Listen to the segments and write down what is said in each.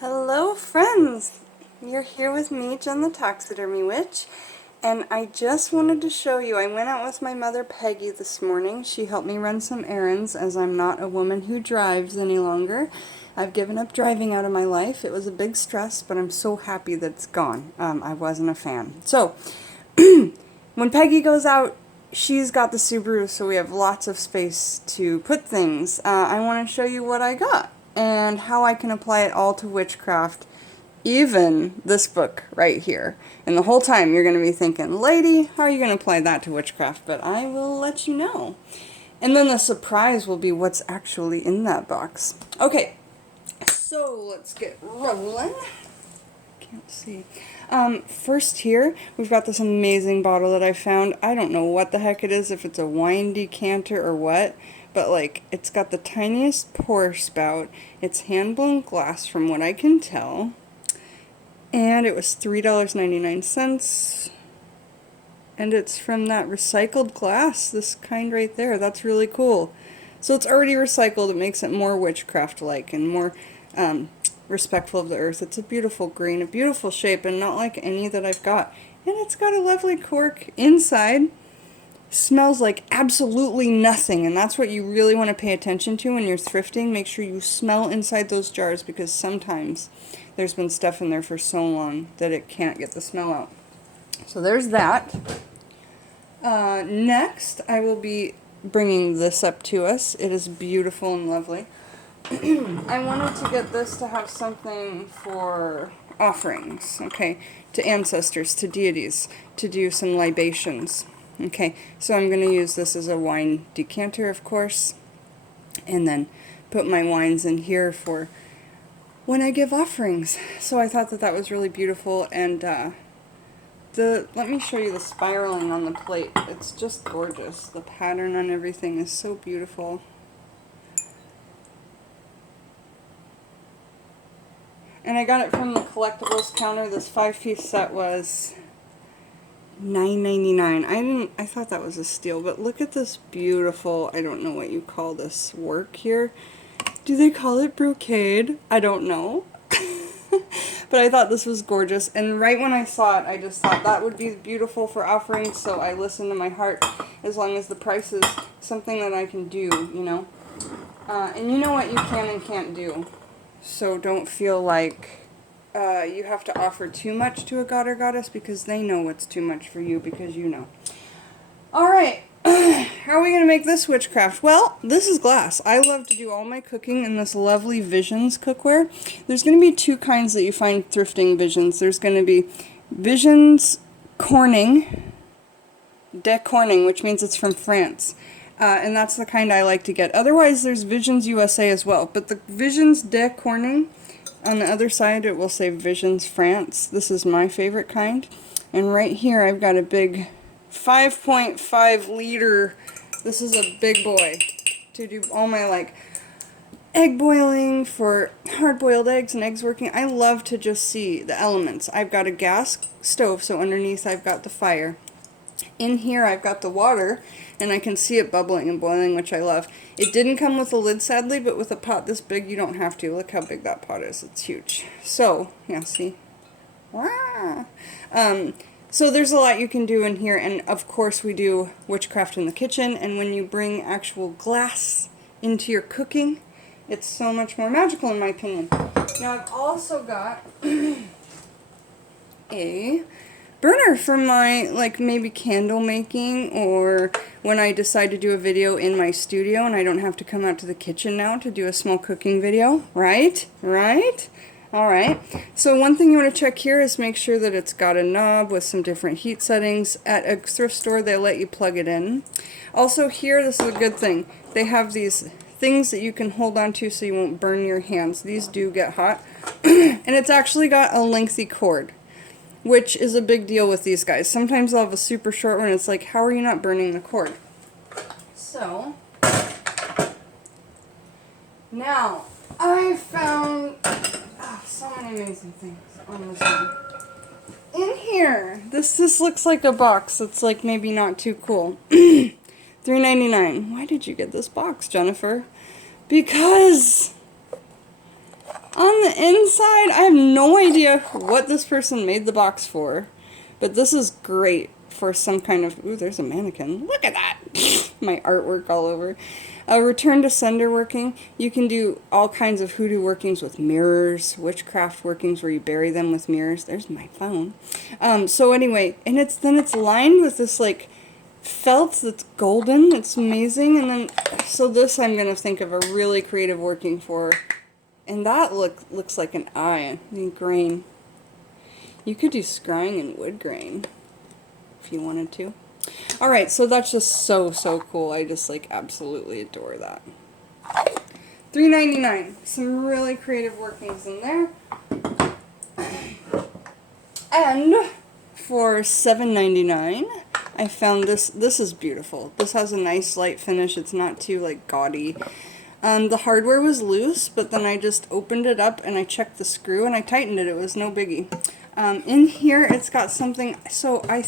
Hello friends! You're here with me, Jen the Taxidermy Witch, and I just wanted to show you, I went out with my mother Peggy this morning. She helped me run some errands as I'm not a woman who drives any longer. I've given up driving out of my life. It was a big stress, but I'm so happy that it's gone. I wasn't a fan. So, when Peggy goes out, she's got the Subaru, so we have lots of space to put things. I want to show you what I got and how I can apply it all to witchcraft, even this book right here. And the whole time you're going to be thinking, lady, how are you going to apply that to witchcraft? But I will let you know. And then the surprise will be what's actually in that box. Okay, so let's get rolling. Can't see. First here, we've got this amazing bottle that I found. I don't know what the heck it is, if it's a wine decanter or what, but like, it's got the tiniest pour spout. It's hand-blown glass from what I can tell. And it was $3.99. And it's from that recycled glass, this kind right there. That's really cool. So it's already recycled. It makes it more witchcraft-like and more respectful of the earth. It's a beautiful green, a beautiful shape, and not like any that I've got. And it's got a lovely cork inside. Smells like absolutely nothing, and that's what you really want to pay attention to when you're thrifting. Make sure you smell inside those jars, because sometimes there's been stuff in there for so long that it can't get the smell out. So there's that. Next, I will be bringing this up to us. It is beautiful and lovely. I wanted to get this to have something for offerings, okay, to ancestors, to deities, to do some libations. Okay, so I'm going to use this as a wine decanter, of course, and then put my wines in here for when I give offerings. So I thought that that was really beautiful, and let me show you the spiraling on the plate. It's just gorgeous. The pattern on everything is so beautiful. And I got it from the collectibles counter. This 5-piece set was $9.99. I thought that was a steal, but look at this beautiful, I don't know what you call this work here. Do they call it brocade? I don't know. But I thought this was gorgeous, and right when I saw it, I just thought that would be beautiful for offerings, so I listened to my heart, as long as the price is something that I can do, you know. And you know what you can and can't do. So don't feel like you have to offer too much to a god or goddess, because they know what's too much for you, because you know. Alright, how are we going to make this witchcraft? Well, this is glass. I love to do all my cooking in this lovely Visions cookware. There's going to be two kinds that you find thrifting Visions. There's going to be Visions Corning, de Corning, which means it's from France. And that's the kind I like to get. Otherwise, there's Visions USA as well. But the Visions de Corning, on the other side, it will say Visions France. This is my favorite kind. And right here, I've got a big 5.5 liter. This is a big boy to do all my, like, egg boiling for hard-boiled eggs and eggs working. I love to just see the elements. I've got a gas stove, so underneath I've got the fire. In here I've got the water, and I can see it bubbling and boiling, which I love. It didn't come with a lid, sadly, but with a pot this big, you don't have to. Look how big that pot is. It's huge. So, yeah, see? Wow. So there's a lot you can do in here, and of course we do witchcraft in the kitchen, and when you bring actual glass into your cooking, it's so much more magical, in my opinion. Now I've also got a burner for my, like, maybe candle making, or when I decide to do a video in my studio and I don't have to come out to the kitchen now to do a small cooking video, right? Right? Alright, so one thing you want to check here is make sure that it's got a knob with some different heat settings. At a thrift store, they let you plug it in. Also here, this is a good thing, they have these things that you can hold on to so you won't burn your hands. These do get hot. And it's actually got a lengthy cord, which is a big deal with these guys. Sometimes they'll have a super short one. It's like, how are you not burning the cord? So, now, I found so many amazing things on this one. In here, this looks like a box. It's like maybe not too cool. $3.99. Why did you get this box, Jennifer? Because On the inside, I have no idea what this person made the box for, but this is great for some kind of, ooh, there's a mannequin. Look at that. My artwork all over. Return to sender working. You can do all kinds of hoodoo workings with mirrors, witchcraft workings where you bury them with mirrors. There's my phone. So anyway, and it's lined with this like felt that's golden. It's amazing. And then, so this I'm going to think of a really creative working for. And that looks like an eye in grain. You could do scrying in wood grain if you wanted to. Alright, so that's just so cool. I just like absolutely adore that. $3.99. Some really creative workings in there. And for $7.99, I found this. This is beautiful. This has a nice light finish. It's not too like gaudy. The hardware was loose, but then I just opened it up and I checked the screw and I tightened it. It was no biggie. In here, it's got something, so I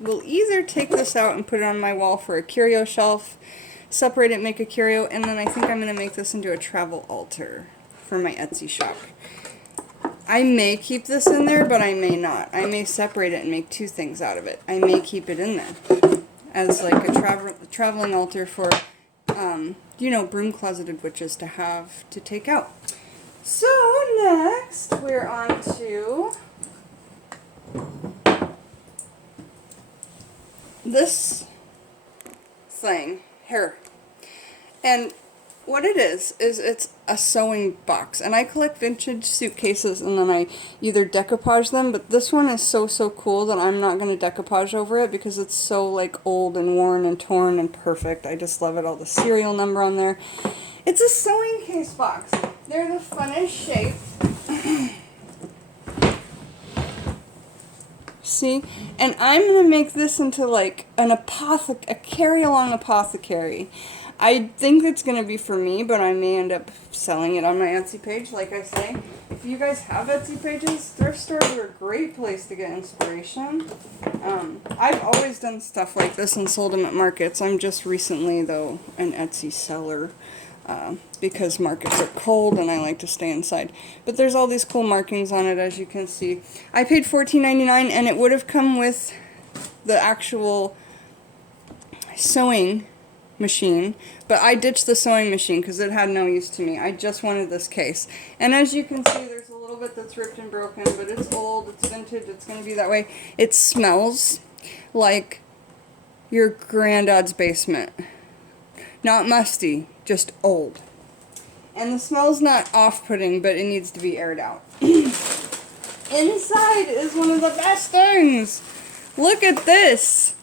will either take this out and put it on my wall for a curio shelf, separate it, make a curio, and then I think I'm going to make this into a travel altar for my Etsy shop. I may keep this in there, but I may not. I may separate it and make two things out of it. I may keep it in there as like a traveling altar for, you know, broom-closeted witches to have to take out. So next, we're on to this thing here. And what it is it's a sewing box. And I collect vintage suitcases and then I either decoupage them, but this one is so cool that I'm not going to decoupage over it because it's so like old and worn and torn and perfect. I just love it. All the serial number on there. It's a sewing case box. They're the funnest shape. See? And I'm going to make this into like a carry-along apothecary. I think it's going to be for me, but I may end up selling it on my Etsy page, like I say. If you guys have Etsy pages, thrift stores are a great place to get inspiration. I've always done stuff like this and sold them at markets. I'm just recently, though, an Etsy seller. Because markets are cold and I like to stay inside. But there's all these cool markings on it, as you can see. I paid $14.99 and it would have come with the actual sewing machine, but I ditched the sewing machine because it had no use to me. I just wanted this case. And as you can see, there's a little bit that's ripped and broken, but it's old, it's vintage, it's going to be that way. It smells like your granddad's basement. Not musty, just old. And the smell's not off-putting, but it needs to be aired out. Inside is one of the best things. Look at this.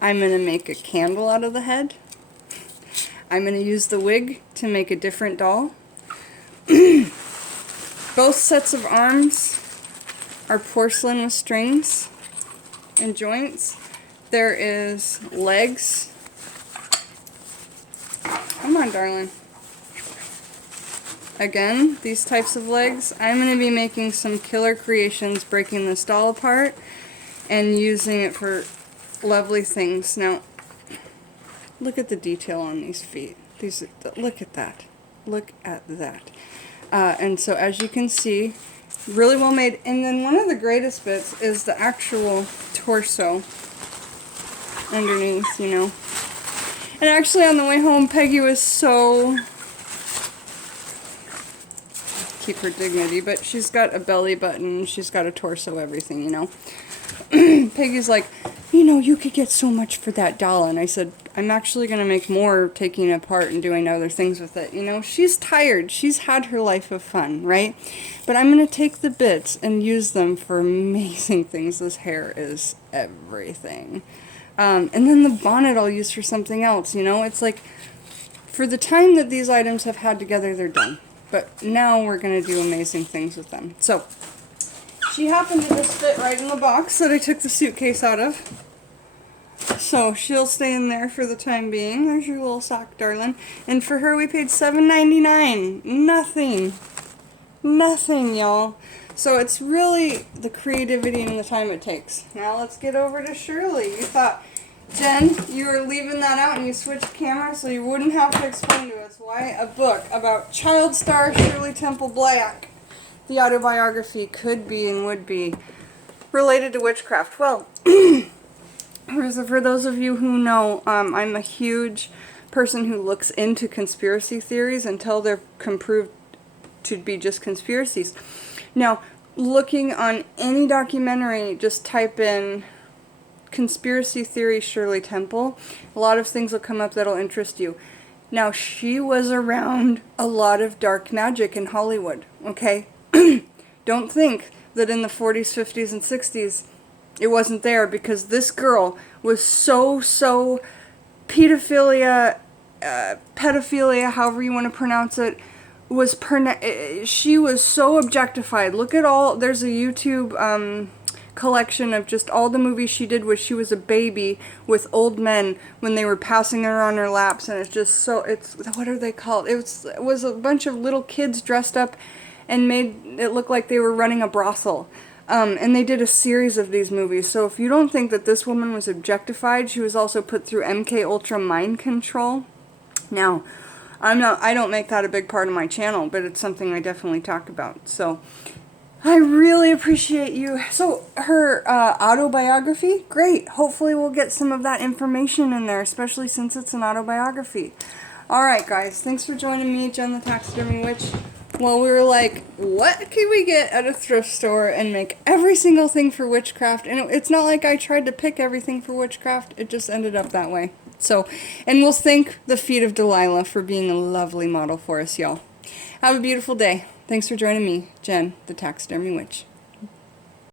I'm going to make a candle out of the head. I'm going to use the wig to make a different doll. Both sets of arms are porcelain with strings and joints. There is legs. Come on, darling. Again, these types of legs. I'm going to be making some killer creations, breaking this doll apart and using it for lovely things. Now, look at the detail on these feet. Look at that. Look at that. And so, as you can see, really well made. And then one of the greatest bits is the actual torso underneath, you know. And actually, on the way home, Peggy was so... keep her dignity, but she's got a belly button, she's got a torso, everything, you know. Peggy's like, you know, you could get so much for that doll. And I said, I'm actually going to make more taking it apart and doing other things with it. You know, she's tired. She's had her life of fun, right? But I'm going to take the bits and use them for amazing things. This hair is everything. And then the bonnet I'll use for something else, you know. It's like, for the time that these items have had together, they're done. But now we're going to do amazing things with them. So, she happened to just fit right in the box that I took the suitcase out of. So, she'll stay in there for the time being. There's your little sock, darling. And for her, we paid $7.99. Nothing. Nothing, y'all. So, it's really the creativity and the time it takes. Now, let's get over to Shirley. You thought, Jen, you were leaving that out and you switched cameras so you wouldn't have to explain to us why a book about child star Shirley Temple Black, the autobiography, could be and would be related to witchcraft. Well, for those of you who know, I'm a huge person who looks into conspiracy theories until they're proved to be just conspiracies. Now, looking on any documentary, just type in conspiracy theory Shirley Temple. A lot of things will come up that'll interest you. Now, she was around a lot of dark magic in Hollywood, okay? Don't think that in the 40s, 50s, and 60s it wasn't there, because this girl was so pedophilia, however you want to pronounce it, she was so objectified. Look at all, there's a YouTube collection of just all the movies she did where she was a baby with old men when they were passing her on her laps, and it's just so, what are they called? It was a bunch of little kids dressed up and made it look like they were running a brothel. And they did a series of these movies. So if you don't think that this woman was objectified, she was also put through MK Ultra mind control. Now, I don't make that a big part of my channel, but it's something I definitely talk about. So I really appreciate you. So her autobiography, great. Hopefully we'll get some of that information in there, especially since it's an autobiography. All right, guys. Thanks for joining me, Jen the Taxidermy Witch. Well, we were like, what can we get at a thrift store and make every single thing for witchcraft? And it's not like I tried to pick everything for witchcraft. It just ended up that way. So, and we'll thank the feet of Delilah for being a lovely model for us, y'all. Have a beautiful day. Thanks for joining me, Jen, the Taxidermy Witch.